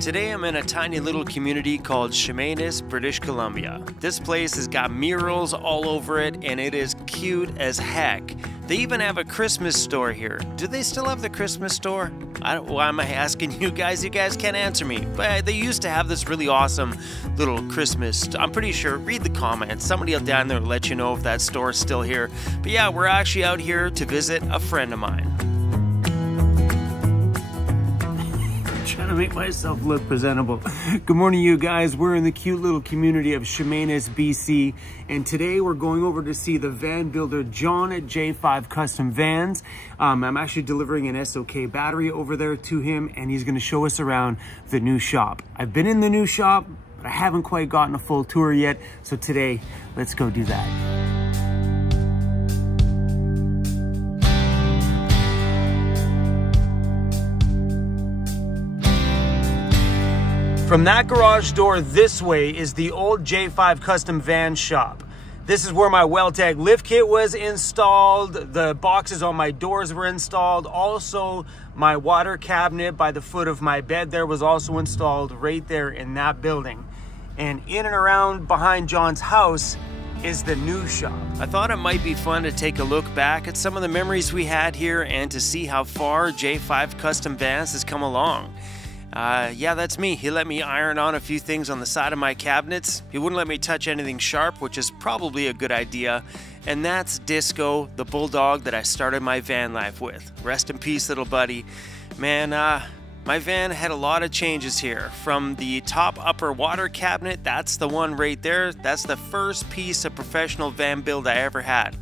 Today I'm in a tiny little community called Chemainus, British Columbia. This place has got murals all over it and it is cute as heck. They even have a Christmas store here. Do they still have the Christmas store? Why am I asking you guys? You guys can't answer me. But they used to have this really awesome little Christmas. I'm pretty sure, read the comments. Somebody down there will let you know if that store is still here. But yeah, we're actually out here to visit a friend of mine. Trying to make myself look presentable. Good morning, you guys. We're in the cute little community of Chemainus, BC, and today we're going over to see the van builder John at J5 Custom Vans. I'm actually delivering an SOK battery over there to him, and he's going to show us around the new shop. I've been in the new shop, but I haven't quite gotten a full tour yet, so today let's go do that. From that garage door this way is the old J5 Custom Van shop. This is where my Weltec lift kit was installed. The boxes on my doors were installed. Also, my water cabinet by the foot of my bed there was also installed right there in that building. And in and around behind John's house is the new shop. I thought it might be fun to take a look back at some of the memories we had here and to see how far J5 Custom Vans has come along. Yeah, that's me. He let me iron on a few things on the side of my cabinets. He wouldn't let me touch anything sharp, which is probably a good idea. And that's Disco, the bulldog that I started my van life with. Rest in peace, little buddy. Man, my van had a lot of changes here. From the top upper water cabinet, that's the one right there. That's the first piece of professional van build I ever had.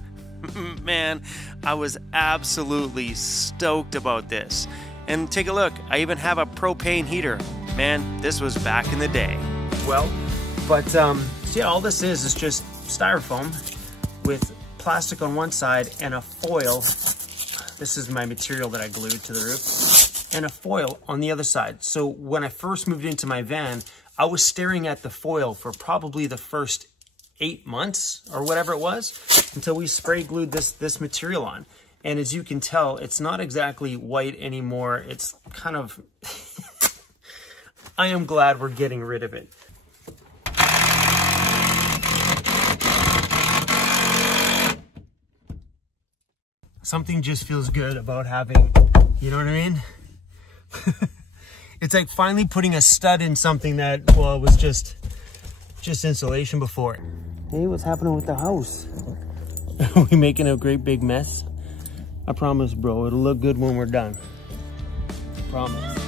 Man, I was absolutely stoked about this. And take a look, I even have a propane heater. Man, this was back in the day. Well, but see, all this is just styrofoam with plastic on one side and a foil. This is my material that I glued to the roof. And a foil on the other side. So when I first moved into my van, I was staring at the foil for probably the first 8 months or whatever it was until we spray glued this material on. And as you can tell, it's not exactly white anymore. It's kind of, I am glad we're getting rid of it. Something just feels good about having, you know what I mean? It's like finally putting a stud in something that, well, it was just insulation before. Hey, what's happening with the house? Are we making a great big mess? I promise, bro, it'll look good when we're done. I promise.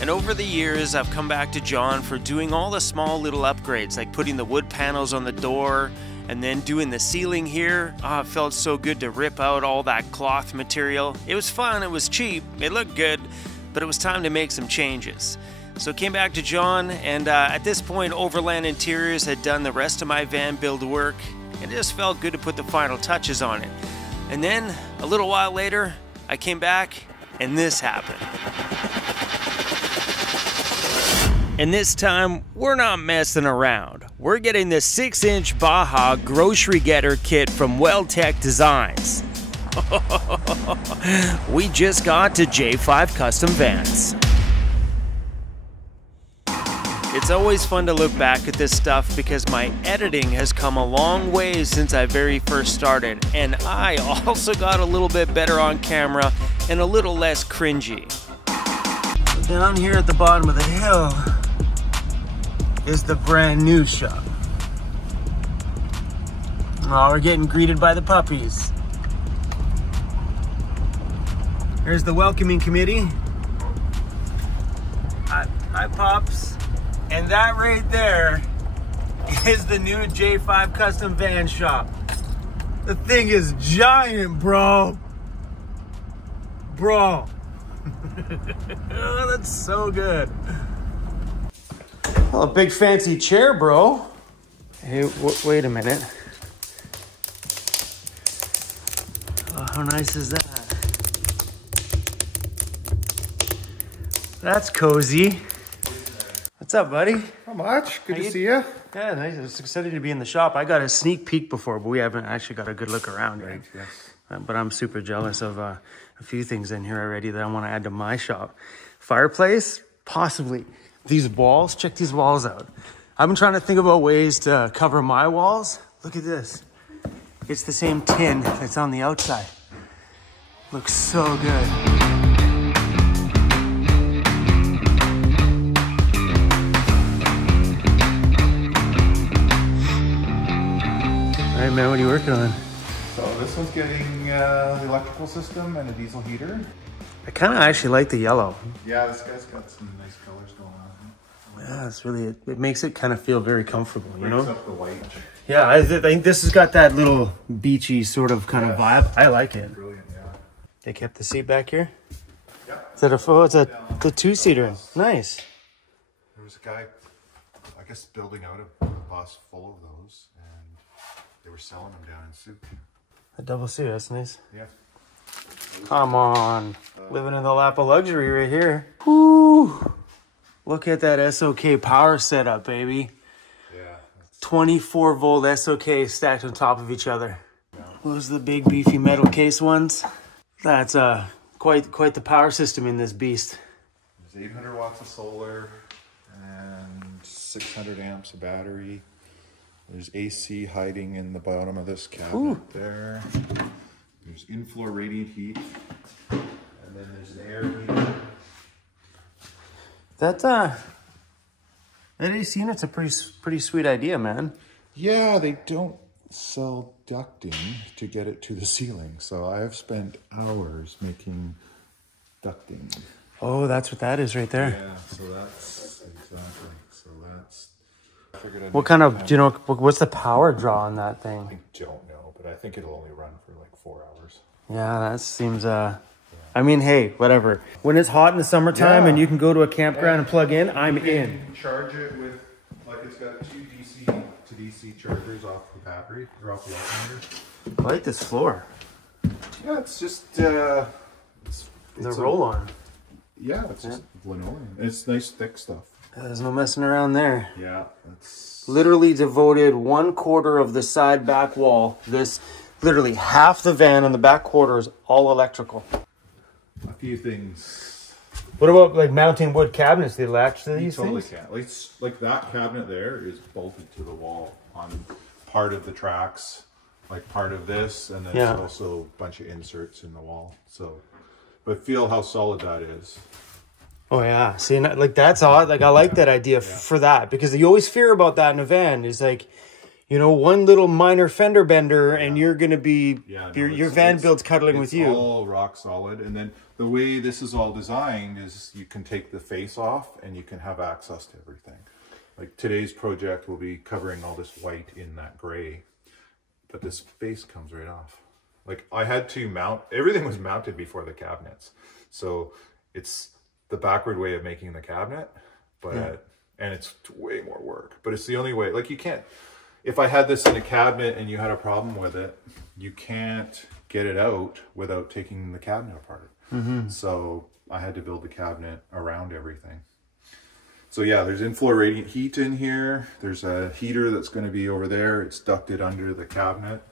And over the years, I've come back to John for doing all the small little upgrades, like putting the wood panels on the door and then doing the ceiling here. Oh, it felt so good to rip out all that cloth material. It was fun, it was cheap, it looked good, but it was time to make some changes. So I came back to John, and at this point, Overland Interiors had done the rest of my van build work, and it just felt good to put the final touches on it. And then, a little while later, I came back, and this happened. And this time, we're not messing around. We're getting the 6-inch Baja grocery getter kit from Weltec Designs. We just got to J5 Custom Vans. It's always fun to look back at this stuff because my editing has come a long way since I very first started, and I also got a little bit better on camera and a little less cringy. Down here at the bottom of the hill is the brand new shop. Oh, we're getting greeted by the puppies. Here's the welcoming committee. Hi, pups. And that right there is the new J5 Custom Van shop. The thing is giant, bro. Bro. Oh, that's so good. Oh, a big fancy chair, bro. Hey, wait a minute. Oh, how nice is that? That's cozy. What's up, buddy? Not much. Good to see you. Yeah, nice. It's exciting to be in the shop. I got a sneak peek before, but we haven't actually got a good look around yet. Right, yes. But I'm super jealous of a few things in here already that I want to add to my shop. Fireplace? Possibly. These walls, check these walls out. I've been trying to think about ways to cover my walls. Look at this. It's the same tin that's on the outside. Looks so good. All right, man, what are you working on? So this one's getting the electrical system and a diesel heater. I kind of actually like the yellow. Yeah, this guy's got some nice colors going on. Yeah, it's really, it makes it kind of feel very comfortable, you know? Breaks up the white. Yeah, I think this has got that little beachy sort of kind of vibe. I like it. Brilliant, yeah. They kept the seat back here? Yeah. Is that it's the two-seater. Nice. There was a guy, I guess, building out a bus full of those, and they were selling them down in Sioux. A double seat, that's nice. Yeah. Come on. Living in the lap of luxury right here. Woo! Look at that SOK power setup, baby. Yeah. 24 volt SOK stacked on top of each other. Those are the big beefy metal case ones. That's quite the power system in this beast. There's 800 watts of solar and 600 amps of battery. There's AC hiding in the bottom of this cabinet there. There's in-floor radiant heat. And then there's an air heater. That AC unit's a pretty sweet idea, man. Yeah, they don't sell ducting to get it to the ceiling. So I have spent hours making ducting. Oh, that's what that is right there. Yeah, so that's exactly. So that's. What kind of, do you know, what's the power draw on that thing? I don't know, but I think it'll only run for like 4 hours. Yeah, that seems, I mean, hey, whatever. When it's hot in the summertime and you can go to a campground and plug in, I'm in. Charge it with, like, it's got 2 DC to DC chargers off the battery, or off the alternator. I like this floor. Yeah, it's just, it's The roll-on. Yeah, it's just linoleum. It's nice thick stuff. There's no messing around there. Yeah, it's literally devoted 1/4 of the side back wall. This, literally half the van and the back quarter is all electrical. a few things. What about like mounting wood cabinets? They latch to these totally things? Like that cabinet there is bolted to the wall on part of the tracks, like part of this, and then there's also a bunch of inserts in the wall. So, but feel how solid that is. Oh yeah, see, like that's odd. Like I like that idea for that, because you always fear about that in a van. Is like, you know, one little minor fender bender and you're gonna be your van build's cuddling with you. It's all rock solid, and then the way this is all designed is you can take the face off and you can have access to everything. Like today's project will be covering all this white in that gray, but this face comes right off. Like I had to mount, everything was mounted before the cabinets, so it's the backward way of making the cabinet, but and it's way more work, but it's the only way. Like you can't, if I had this in a cabinet and you had a problem with it, you can't get it out without taking the cabinet apart. So I had to build the cabinet around everything. So yeah, there's in-floor radiant heat in here. There's a heater that's going to be over there. It's ducted under the cabinet,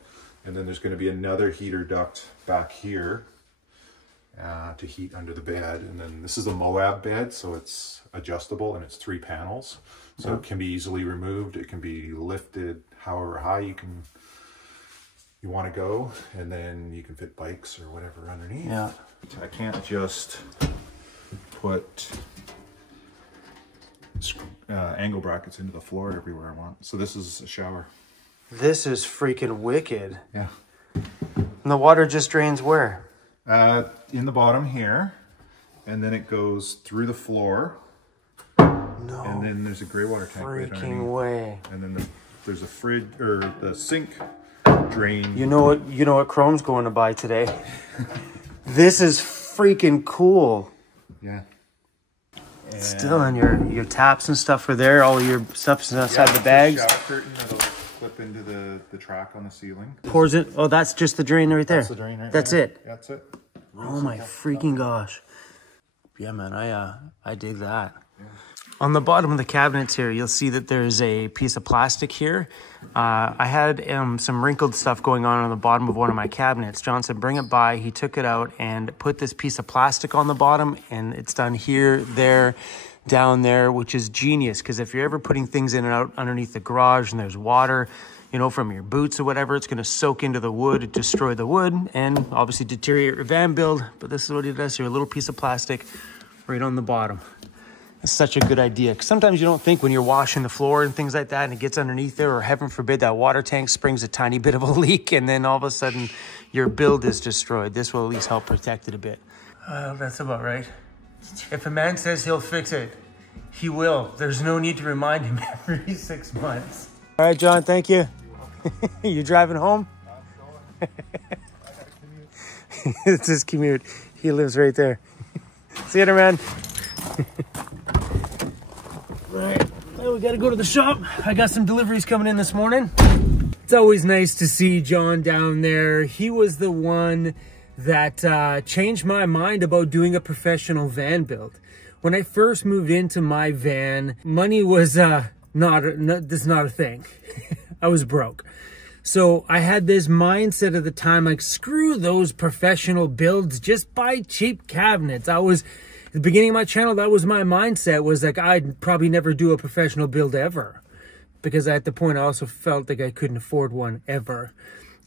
and then there's going to be another heater duct back here to heat under the bed. And then this is a Moab bed, so it's adjustable and it's 3 panels, so it can be easily removed. It can be lifted however high you want to go, and then you can fit bikes or whatever underneath. I can't just put angle brackets into the floor everywhere I want. So this is a shower. This is freaking wicked. Yeah. And the water just drains where? In the bottom here, and then it goes through the floor. No. And then there's a gray water tank right underneath. Freaking way. And then there's a fridge, or the sink drain. You know what Chrome's going to buy today? This is freaking cool. Yeah. And still, and your taps and stuff are there. All your stuff's inside the bags. Shower curtain that'll clip into the track on the ceiling. Pours it. Oh, that's just the drain right there. That's the drain right That's there. it. That's it. Oh my freaking gosh. Yeah, man, I dig that. Yeah. On the bottom of the cabinets here, you'll see that there's a piece of plastic here. I had some wrinkled stuff going on the bottom of one of my cabinets. John said, bring it by. He took it out and put this piece of plastic on the bottom, and it's done here, there. down there, which is genius, because if you're ever putting things in and out underneath the garage and there's water, you know, from your boots or whatever, it's going to soak into the wood, destroy the wood, and obviously deteriorate your van build. But this is what he does here, a little piece of plastic right on the bottom. It's such a good idea, because sometimes you don't think when you're washing the floor and things like that and it gets underneath there, or heaven forbid that water tank springs a tiny bit of a leak and then all of a sudden your build is destroyed. This will at least help protect it a bit. That's about right. If a man says he'll fix it, he will. There's no need to remind him every 6 months. All right, John, thank you. You driving home? It's his commute. He lives right there. See you later, man. Right, well, we gotta go to the shop. I got some deliveries coming in this morning. It's always nice to see John down there. He was the one that changed my mind about doing a professional van build. When I first moved into my van, money was not a thing. I was broke. So I had this mindset at the time, like, screw those professional builds, just buy cheap cabinets. At the beginning of my channel, that was my mindset, was like, I'd probably never do a professional build ever. Because at the point, I also felt like I couldn't afford one ever.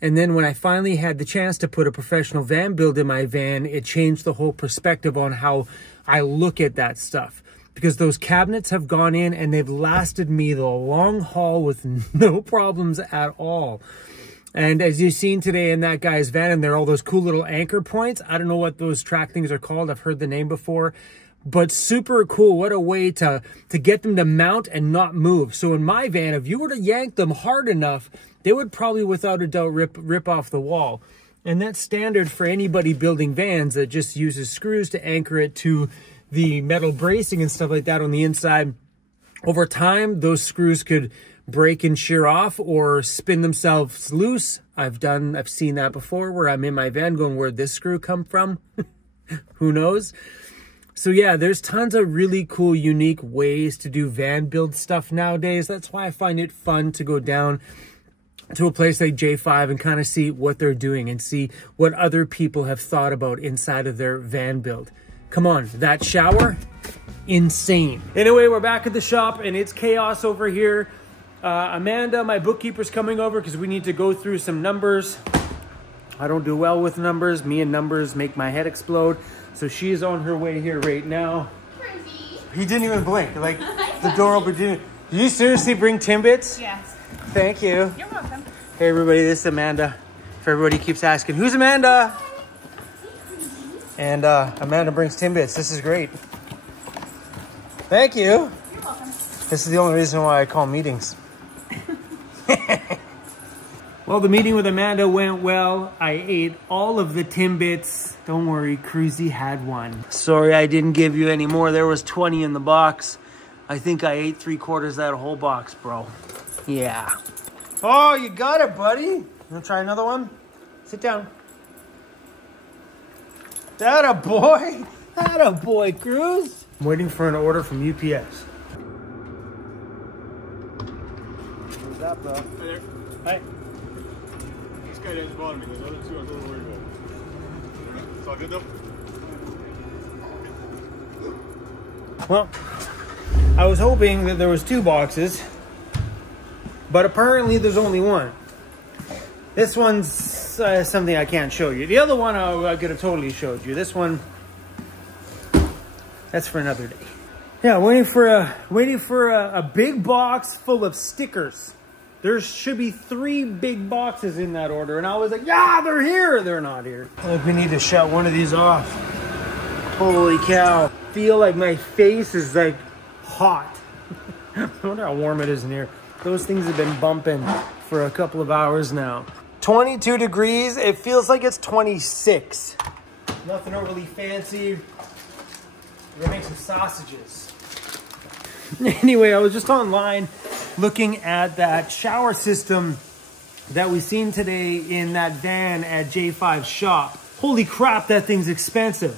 And then when I finally had the chance to put a professional van build in my van, it changed the whole perspective on how I look at that stuff. Because those cabinets have gone in and they've lasted me the long haul with no problems at all. And as you've seen today in that guy's van, and there are all those cool little anchor points. I don't know what those track things are called. I've heard the name before. But super cool. What a way to get them to mount and not move. So in my van, if you were to yank them hard enough, they would probably without a doubt rip off the wall. And that's standard for anybody building vans that just uses screws to anchor it to the metal bracing and stuff like that on the inside. Over time, those screws could break and shear off or spin themselves loose. I've seen that before, where I'm in my van going, where'd this screw come from? Who knows? So yeah, there's tons of really cool, unique ways to do van build stuff nowadays. That's why I find it fun to go down to a place like J5 and kind of see what they're doing and see what other people have thought about inside of their van build. Come on, that shower, insane. Anyway, we're back at the shop and it's chaos over here. Amanda, my bookkeeper's coming over because we need to go through some numbers. I don't do well with numbers. Me and numbers make my head explode. So she's on her way here right now. Crazy. He didn't even blink. Like, the door opened. Did you seriously bring Timbits? Yes. Thank you. You're welcome. Hey everybody, this is Amanda. For everybody who keeps asking, who's Amanda? And Amanda brings Timbits. This is great. Thank you. You're welcome. This is the only reason why I call meetings. Well, the meeting with Amanda went well. I ate all of the Timbits. Don't worry, Cruzy had one. Sorry I didn't give you any more. There was 20 in the box. I think I ate 3/4 of that whole box, bro. Yeah. Oh, you got it, buddy. You wanna try another one? Sit down. That a boy. That a boy, Cruz. I'm waiting for an order from UPS. What's that, bro? Hey there. Hey. This guy didn't bother me because the other two I was a little worried about. It's all good though? Well, I was hoping that there was 2 boxes, but apparently there's only one. This one's something I can't show you. The other one I could have totally showed you. This one, that's for another day. Yeah, waiting for a big box full of stickers. There should be 3 big boxes in that order, and I was like, yeah, they're here. They're not here. Like, we need to shut one of these off. Holy cow! I feel like my face is like hot. I wonder how warm it is in here. Those things have been bumping for a couple of hours now. 22 degrees. It feels like it's 26. Nothing overly fancy. We're gonna make some sausages. Anyway, I was just online looking at that shower system that we seen today in that van at J5's shop. Holy crap, that thing's expensive.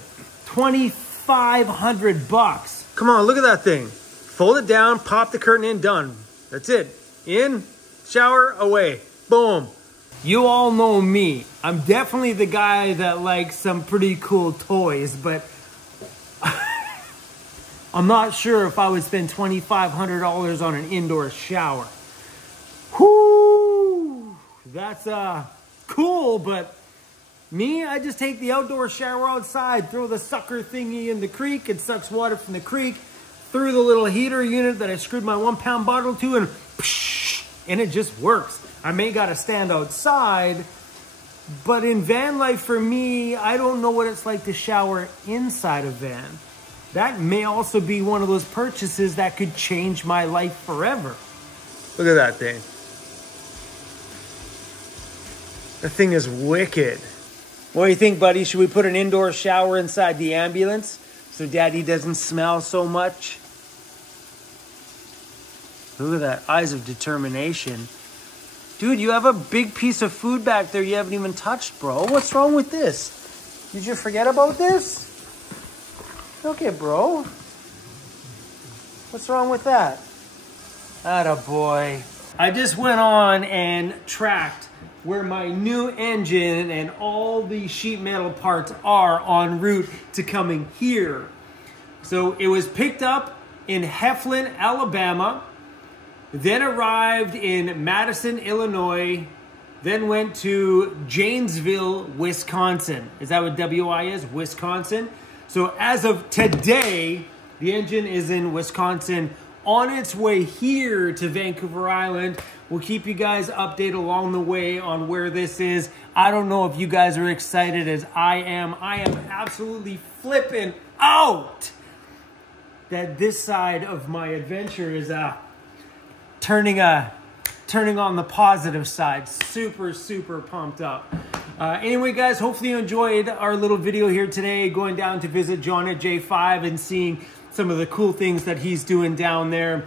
2,500 bucks. Come on, look at that thing. Fold it down, pop the curtain in, done. That's it. In, shower, away. Boom. You all know me. I'm definitely the guy that likes some pretty cool toys, but I'm not sure if I would spend $2,500 on an indoor shower. Whoo! That's cool, but me, I just take the outdoor shower outside, throw the sucker thingy in the creek. It sucks water from the creek through the little heater unit that I screwed my 1 pound bottle to, and it just works. I may gotta stand outside, but in van life for me, I don't know what it's like to shower inside a van. That may also be one of those purchases that could change my life forever. Look at that thing. The thing is wicked. What do you think, buddy? Should we put an indoor shower inside the ambulance so Daddy doesn't smell so much? Look at that, eyes of determination. Dude, you have a big piece of food back there you haven't even touched, bro. What's wrong with this? Did you forget about this? Okay, bro. What's wrong with that? Attaboy. I just went on and tracked where my new engine and all the sheet metal parts are en route to coming here. So it was picked up in Heflin, Alabama, then arrived in Madison, Illinois, then went to Janesville, Wisconsin. Is that what WI is? Wisconsin. So as of today, the engine is in Wisconsin, on its way here to Vancouver Island. We'll keep you guys updated along the way on where this is. I don't know if you guys are excited as I am. I am absolutely flipping out that this side of my adventure is turning on the positive side. Super, super pumped up. Anyway, guys, hopefully you enjoyed our little video here today, going down to visit John at J5 and seeing some of the cool things that he's doing down there.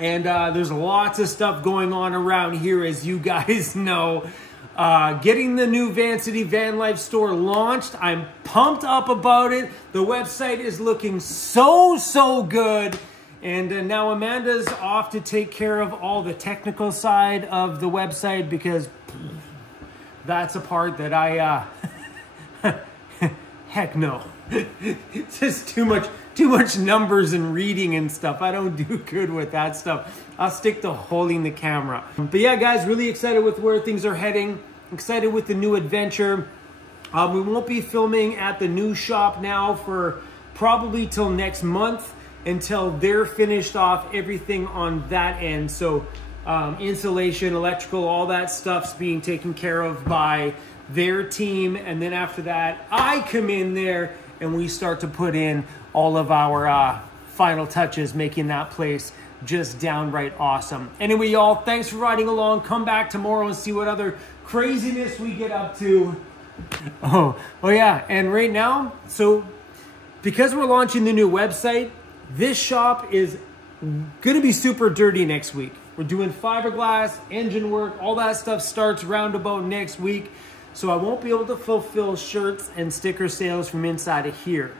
And there's lots of stuff going on around here, as you guys know. Getting the new Vancity Van Life store launched. I'm pumped up about it. The website is looking so good. And now Amanda's off to take care of all the technical side of the website, because that's a part that I, heck no. It's just too much numbers and reading and stuff. I don't do good with that stuff. I'll stick to holding the camera. But yeah, guys, really excited with where things are heading. Excited with the new adventure. We won't be filming at the new shop now for probably till next month, until they're finished off everything on that end. So insulation, electrical, all that stuff's being taken care of by their team. And then after that, I come in there and we start to put in all of our final touches, making that place just downright awesome. Anyway, y'all, thanks for riding along. Come back tomorrow and see what other craziness we get up to. Oh yeah, and right now, so because we're launching the new website, this shop is gonna be super dirty next week. We're doing fiberglass, engine work, all that stuff starts roundabout next week. So I won't be able to fulfill shirts and sticker sales from inside of here.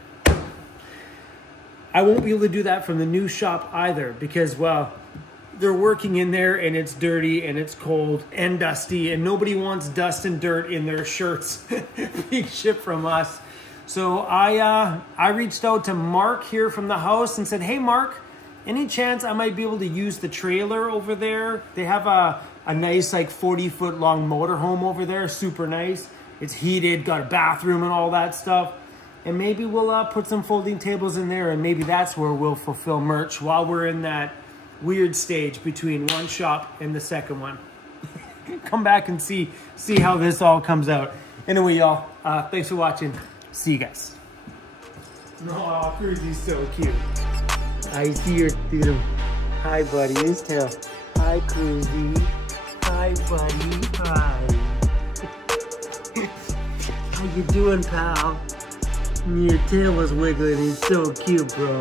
I won't be able to do that from the new shop either, because, well, they're working in there and it's dirty and it's cold and dusty, and nobody wants dust and dirt in their shirts being shipped from us. So I reached out to Mark here from the house and said, hey, Mark, any chance I might be able to use the trailer over there? They have a nice, like, 40-foot long motorhome over there, super nice. It's heated, got a bathroom and all that stuff. And maybe we'll put some folding tables in there, and maybe that's where we'll fulfill merch while we're in that weird stage between one shop and the second one. Come back and see how this all comes out. Anyway, y'all, thanks for watching. See you guys. Oh, Cruzy's so cute. I see your dude. Hi, buddy. His tail. Hi, Cruzy. Hi, buddy. Hi. How you doing, pal? Your tail was wiggling. He's so cute, bro.